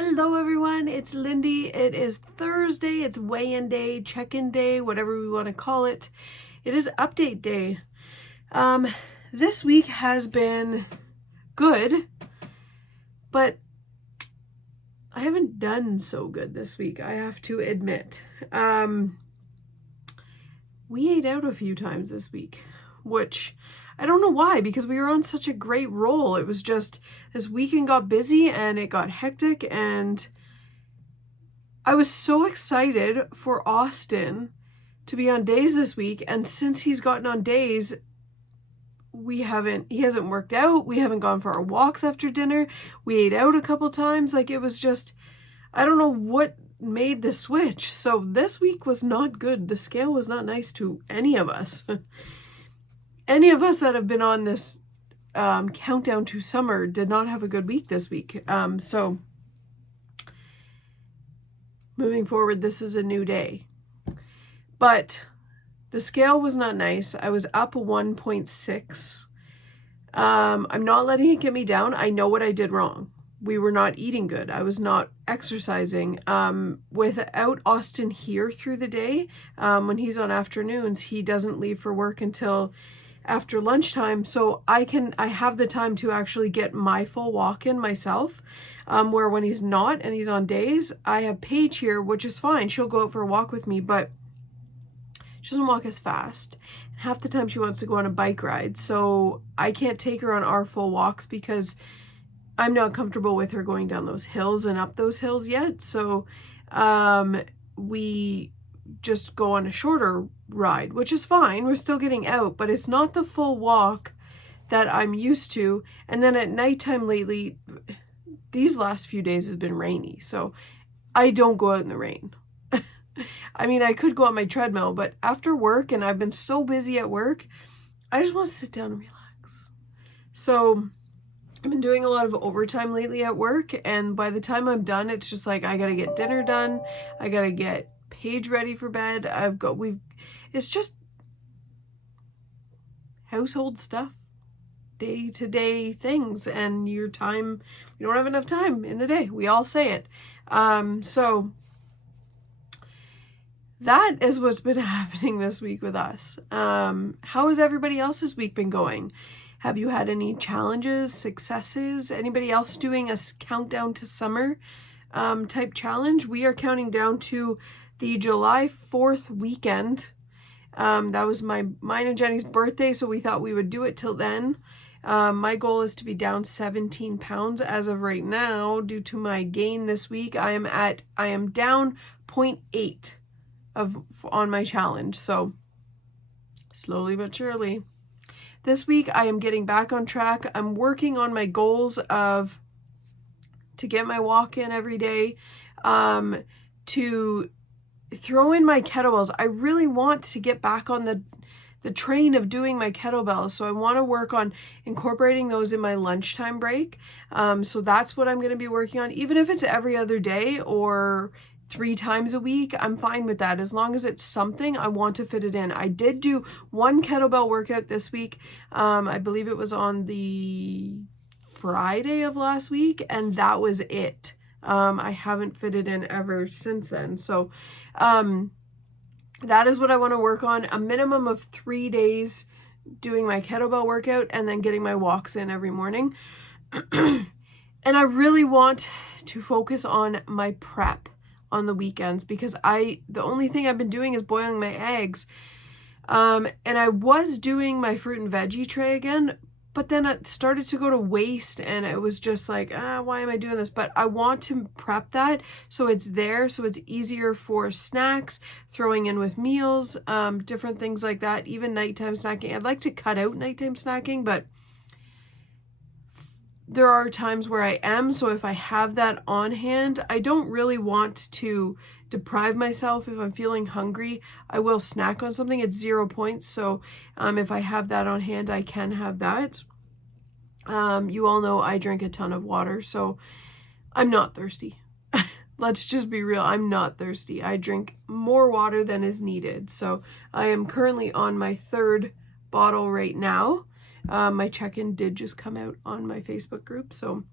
Hello everyone, it's Lindy. It is Thursday, it's weigh-in day, check-in day, whatever we want to call it. It is update day. This week has been good, but I haven't done so good this week, I have to admit. We ate out a few times this week, which I don't know why, because we were on such a great roll. It was just this weekend got busy and it got hectic, and I was so excited for Austin to be on days this week, and since he's gotten on days, he hasn't worked out, we haven't gone for our walks after dinner, we ate out a couple times. Like, it was just, I don't know what made the switch. So this week was not good. The scale was not nice to any of us. Any of us that have been on this countdown to summer did not have a good week this week. So moving forward, this is a new day. But the scale was not nice. I was up 1.6. I'm not letting it get me down. I know what I did wrong. We were not eating good. I was not exercising. Without Austin here through the day, when he's on afternoons, he doesn't leave for work until after lunchtime, so I have the time to actually get my full walk in myself, where when he's not and he's on days, I have Paige here, which is fine. She'll go out for a walk with me, but she doesn't walk as fast. Half the time she wants to go on a bike ride, so I can't take her on our full walks because I'm not comfortable with her going down those hills and up those hills yet. So we just go on a shorter ride, which is fine. We're still getting out, but it's not the full walk that I'm used to. And then at nighttime lately, these last few days has been rainy, so I don't go out in the rain. I mean, I could go on my treadmill, but after work, and I've been so busy at work, I just want to sit down and relax. So I've been doing a lot of overtime lately at work, and by the time I'm done, it's just like I gotta get dinner done, I gotta get Paige ready for bed. It's just household stuff, day-to-day things, and you don't have enough time in the day. We all say it. So that is what's been happening this week with us. How has everybody else's week been going? Have you had any challenges, successes? Anybody else doing a countdown to summer type challenge? We are counting down to the July 4th weekend. That was mine and Jenny's birthday, so we thought we would do it till then. My goal is to be down 17 pounds as of right now. Due to my gain this week, I am down 0.8 on my challenge. So slowly but surely. This week I am getting back on track. I'm working on my goals to get my walk in every day, to throw in my kettlebells. I really want to get back on the train of doing my kettlebells, so I want to work on incorporating those in my lunchtime break. So that's what I'm going to be working on. Even if it's every other day or 3 times a week, I'm fine with that. As long as it's something, I want to fit it in. I did do one kettlebell workout this week. I believe it was on the Friday of last week, and that was it. I haven't fitted in ever since then. So that is what I want to work on. A minimum of 3 days doing my kettlebell workout and then getting my walks in every morning. And I really want to focus on my prep on the weekends, because the only thing I've been doing is boiling my eggs. And I was doing my fruit and veggie tray again, but then it started to go to waste, and it was just like, why am I doing this? But I want to prep that so it's there, so it's easier for snacks, throwing in with meals, different things like that, even nighttime snacking. I'd like to cut out nighttime snacking, but there are times where I am, so if I have that on hand, I don't really want to deprive myself. If I'm feeling hungry, I will snack on something. It's 0 points, so if I have that on hand, I can have that. You all know I drink a ton of water, so I'm not thirsty. Let's just be real, I'm not thirsty. I drink more water than is needed, so I am currently on my 3rd bottle right now. My check-in did just come out on my Facebook group, so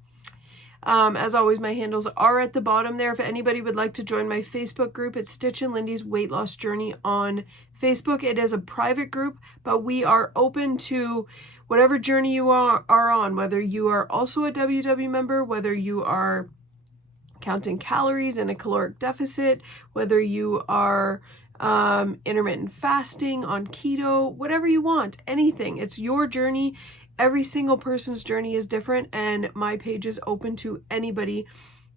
As always, my handles are at the bottom there. If anybody would like to join my Facebook group, it's Stitch and Lindy's Weight Loss Journey on Facebook. It is a private group, but we are open to whatever journey you are on, whether you are also a WW member, whether you are counting calories in a caloric deficit, whether you are intermittent fasting on keto, whatever you want, anything. It's your journey. Every single person's journey is different, and my page is open to anybody.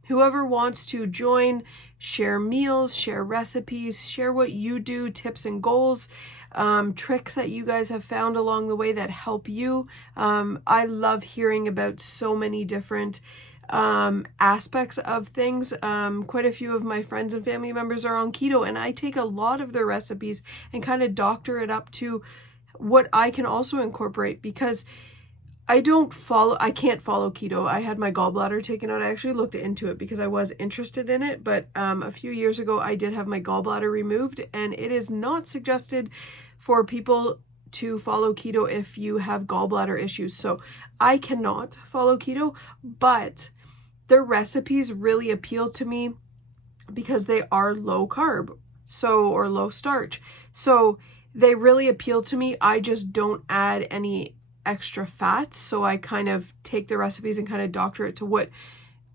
Whoever wants to join, share meals, share recipes, share what you do, tips and goals, tricks that you guys have found along the way that help you. I love hearing about so many different aspects of things. Quite a few of my friends and family members are on keto, and I take a lot of their recipes and kind of doctor it up to what I can also incorporate, because I can't follow keto. I had my gallbladder taken out. I actually looked into it because I was interested in it, but a few years ago I did have my gallbladder removed, and it is not suggested for people to follow keto if you have gallbladder issues. So I cannot follow keto, but their recipes really appeal to me because they are low carb, or low starch. So they really appeal to me. I just don't add any extra fats. So I kind of take the recipes and kind of doctor it to what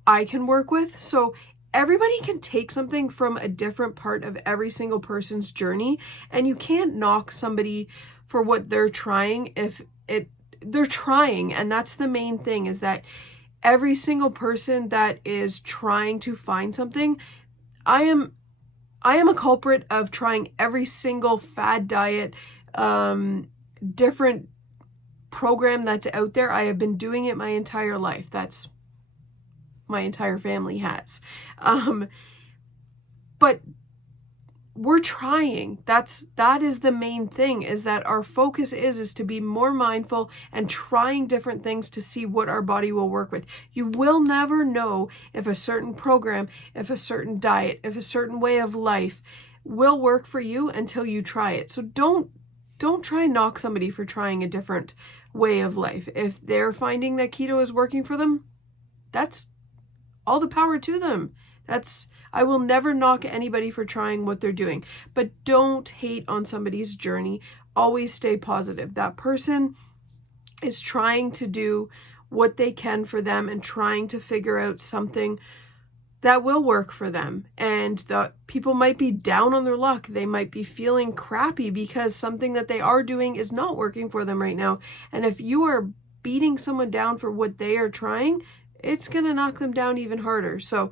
I can work with. So everybody can take something from a different part of every single person's journey, and you can't knock somebody for what they're trying if they're trying. And that's the main thing, is that every single person that is trying to find something, I am a culprit of trying every single fad diet, different program that's out there. I have been doing it my entire life. That's my entire family has. But we're trying. That is the main thing, is that our focus is to be more mindful and trying different things to see what our body will work with. You will never know if a certain program, if a certain diet, if a certain way of life will work for you until you try it. So don't try and knock somebody for trying a different way of life. If they're finding that keto is working for them, that's all the power to them. I will never knock anybody for trying what they're doing, but don't hate on somebody's journey. Always stay positive. That person is trying to do what they can for them and trying to figure out something that will work for them. And the people might be down on their luck. They might be feeling crappy because something that they are doing is not working for them right now. And if you are beating someone down for what they are trying, it's going to knock them down even harder. So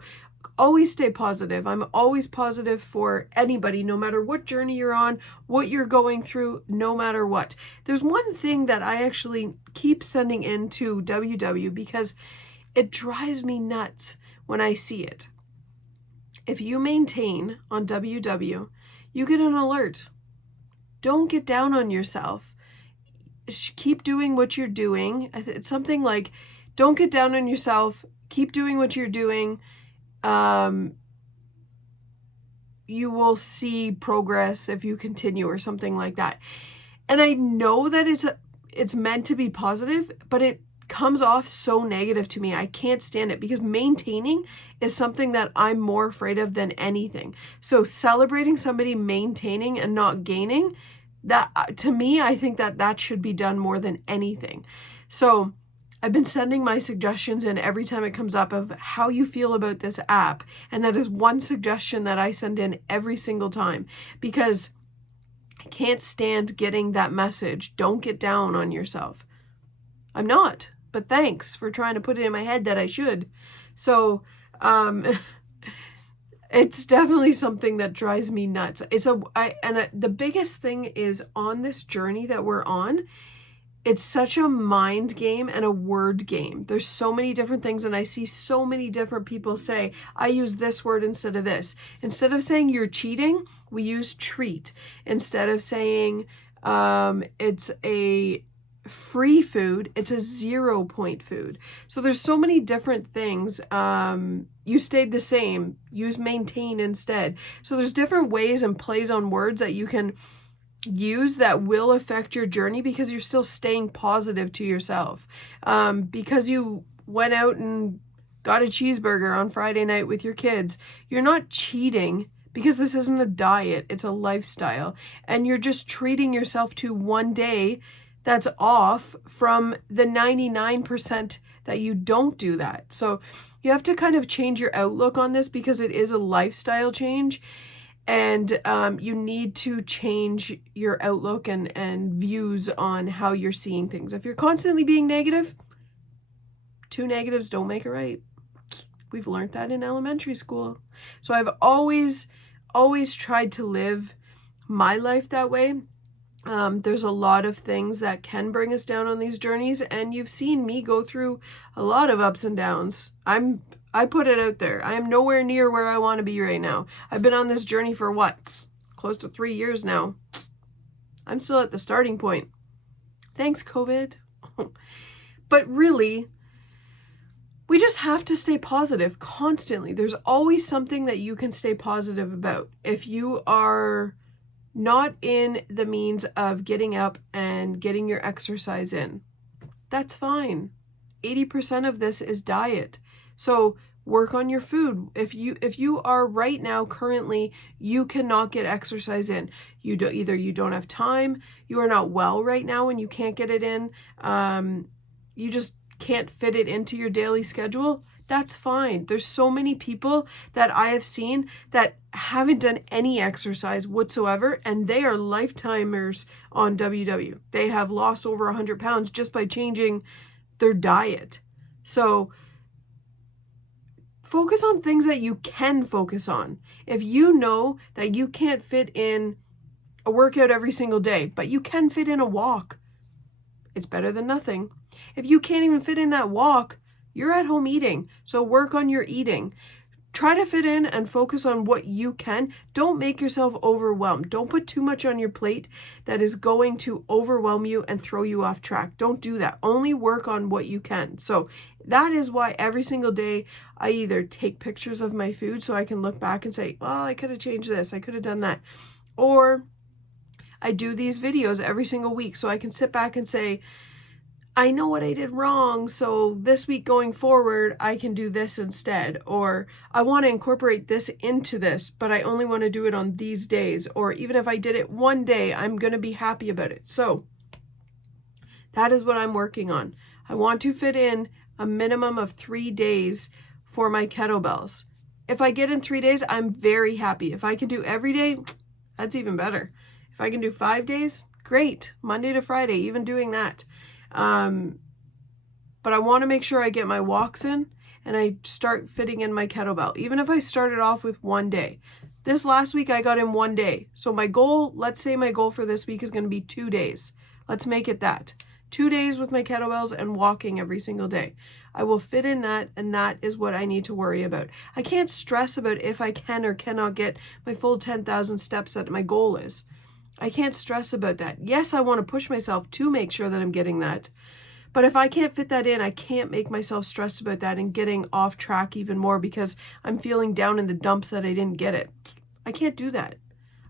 always stay positive. I'm always positive for anybody, no matter what journey you're on, what you're going through, no matter what. There's one thing that I actually keep sending in to WW because it drives me nuts when I see it. If you maintain on WW, you get an alert. Don't get down on yourself. Keep doing what you're doing. It's something like, don't get down on yourself. Keep doing what you're doing. You will see progress if you continue, or something like that. And I know that it's meant to be positive, but it comes off so negative to me. I can't stand it, because maintaining is something that I'm more afraid of than anything. So celebrating somebody maintaining and not gaining, that to me, I think that should be done more than anything. So I've been sending my suggestions in every time it comes up of how you feel about this app. And that is one suggestion that I send in every single time, because I can't stand getting that message. Don't get down on yourself. I'm not, but thanks for trying to put it in my head that I should. So, it's definitely something that drives me nuts. The biggest thing is, on this journey that we're on, it's such a mind game and a word game. There's so many different things, and I see so many different people say, I use this word instead of this. Instead of saying you're cheating, we use treat. Instead of saying it's a free food, it's a 0 point food. So there's so many different things. You stayed the same, use maintain instead. So there's different ways and plays on words that you can use that will affect your journey, because you're still staying positive to yourself. Because you went out and got a cheeseburger on Friday night with your kids. You're not cheating because this isn't a diet, it's a lifestyle. And you're just treating yourself to one day that's off from the 99% that you don't do that. So you have to kind of change your outlook on this because it is a lifestyle change. And you need to change your outlook and views on how you're seeing things. If you're constantly being negative, 2 negatives don't make a right. We've learned that in elementary school. So I've always tried to live my life that way. There's a lot of things that can bring us down on these journeys, and you've seen me go through a lot of ups and downs. I put it out there. I am nowhere near where I want to be right now. I've been on this journey for what? Close to 3 years now. I'm still at the starting point. Thanks, COVID. But really, we just have to stay positive constantly. There's always something that you can stay positive about. If you are not in the means of getting up and getting your exercise in, that's fine. 80% of this is diet. So work on your food. If you are right now, currently, you cannot get exercise in. Either you don't have time, you are not well right now and you can't get it in, you just can't fit it into your daily schedule, that's fine. There's so many people that I have seen that haven't done any exercise whatsoever, and they are lifetimers on WW. They have lost over 100 pounds just by changing their diet. So focus on things that you can focus on. If you know that you can't fit in a workout every single day, but you can fit in a walk, it's better than nothing. If you can't even fit in that walk, you're at home eating. So work on your eating. Try to fit in and focus on what you can. Don't make yourself overwhelmed. Don't put too much on your plate that is going to overwhelm you and throw you off track. Don't do that. Only work on what you can. So that is why every single day I either take pictures of my food so I can look back and say, well, I could have changed this, I could have done that. Or I do these videos every single week so I can sit back and say, I know what I did wrong, so this week going forward, I can do this instead. Or I want to incorporate this into this, but I only want to do it on these days. Or even if I did it one day, I'm going to be happy about it. So that is what I'm working on. I want to fit in a minimum of 3 days for my kettlebells. If I get in 3 days, I'm very happy. If I can do every day, that's even better. If I can do 5 days, great. Monday to Friday, even doing that. But I want to make sure I get my walks in and I start fitting in my kettlebell. Even if I started off with 1 day. This last week I got in 1 day. So my goal, let's say my goal for this week is going to be 2 days. Let's make it that. 2 days with my kettlebells and walking every single day. I will fit in that, and that is what I need to worry about. I can't stress about if I can or cannot get my full 10,000 steps that my goal is. I can't stress about that. Yes, I want to push myself to make sure that I'm getting that. But if I can't fit that in, I can't make myself stress about that and getting off track even more because I'm feeling down in the dumps that I didn't get it. I can't do that.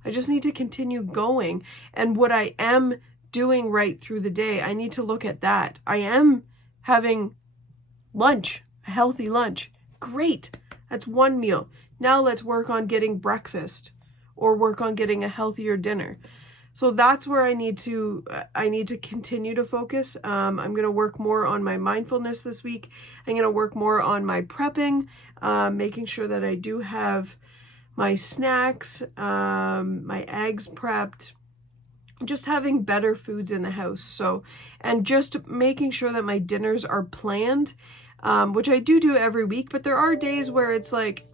I just need to continue going. And what I am doing right through the day, I need to look at that. I am having lunch, a healthy lunch. Great. That's 1 meal. Now let's work on getting breakfast or work on getting a healthier dinner. So that's where I need to continue to focus. I'm going to work more on my mindfulness this week. I'm going to work more on my prepping, making sure that I do have my snacks, my eggs prepped, just having better foods in the house. So, and just making sure that my dinners are planned, which I do every week, but there are days where it's like,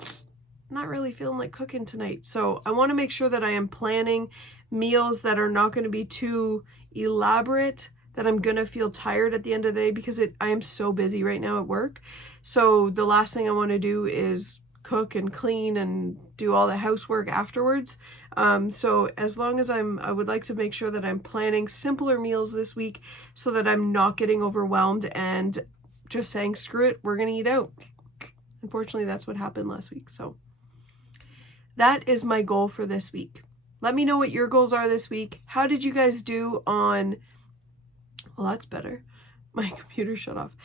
not really feeling like cooking tonight. So I want to make sure that I am planning meals that are not going to be too elaborate, that I'm going to feel tired at the end of the day because I am so busy right now at work. So the last thing I want to do is cook and clean and do all the housework afterwards. So as long as I would like to make sure that I'm planning simpler meals this week so that I'm not getting overwhelmed and just saying, screw it, we're going to eat out. Unfortunately, that's what happened last week. So that is my goal for this week. Let me know what your goals are this week. How did you guys do on, well, that's better. My computer shut off.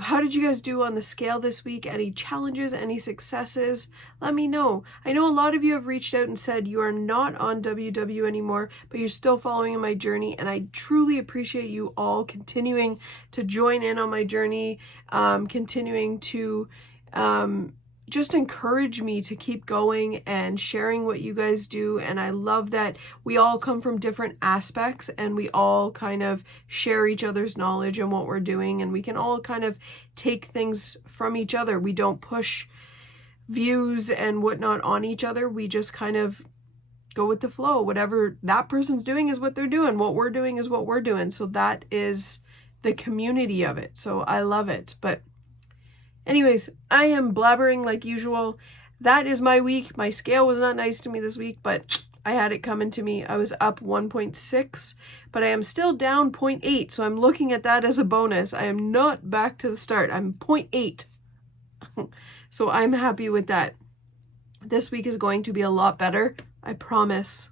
how did you guys do on the scale this week? Any challenges, any successes? Let me know. I know a lot of you have reached out and said you are not on WW anymore, but you're still following my journey, and I truly appreciate you all continuing to join in on my journey, continuing to just encourage me to keep going and sharing what you guys do. And I love that we all come from different aspects and we all kind of share each other's knowledge and what we're doing, and we can all kind of take things from each other. We don't push views and whatnot on each other. We just kind of go with the flow. Whatever that person's doing is what they're doing. What we're doing is what we're doing. So that is the community of it. So I love it. But anyways, I am blabbering like usual. That is my week. My scale was not nice to me this week, but I had it coming to me. I was up 1.6, but I am still down 0.8, so I'm looking at that as a bonus. I am not back to the start. I'm 0.8, so I'm happy with that. This week is going to be a lot better, I promise.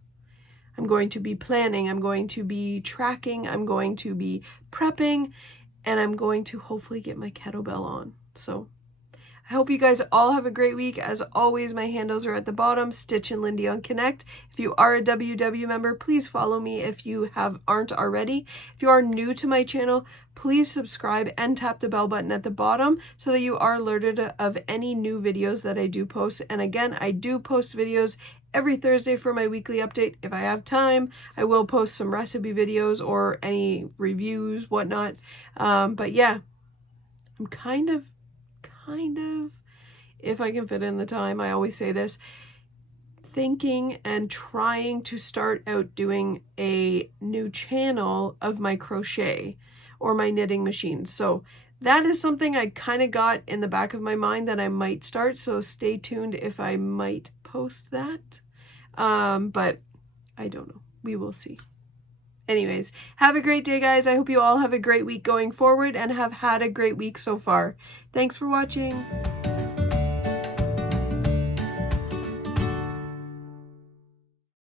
I'm going to be planning, I'm going to be tracking, I'm going to be prepping, and I'm going to hopefully get my kettlebell on. So I hope you guys all have a great week. As always, my handles are at the bottom, Stitch and Lindy on Connect. If you are a WW member, please follow me if you aren't already. If you are new to my channel, please subscribe and tap the bell button at the bottom so that you are alerted of any new videos that I do post. And again, I do post videos every Thursday for my weekly update. If I have time, I will post some recipe videos or any reviews, whatnot. But yeah, I'm kind of, if I can fit in the time, I always say this, thinking and trying to start out doing a new channel of my crochet or my knitting machine. So that is something I kind of got in the back of my mind that I might start. So stay tuned if I might post that. But I don't know. We will see. Anyways, have a great day, guys. I hope you all have a great week going forward and have had a great week so far. Thanks for watching.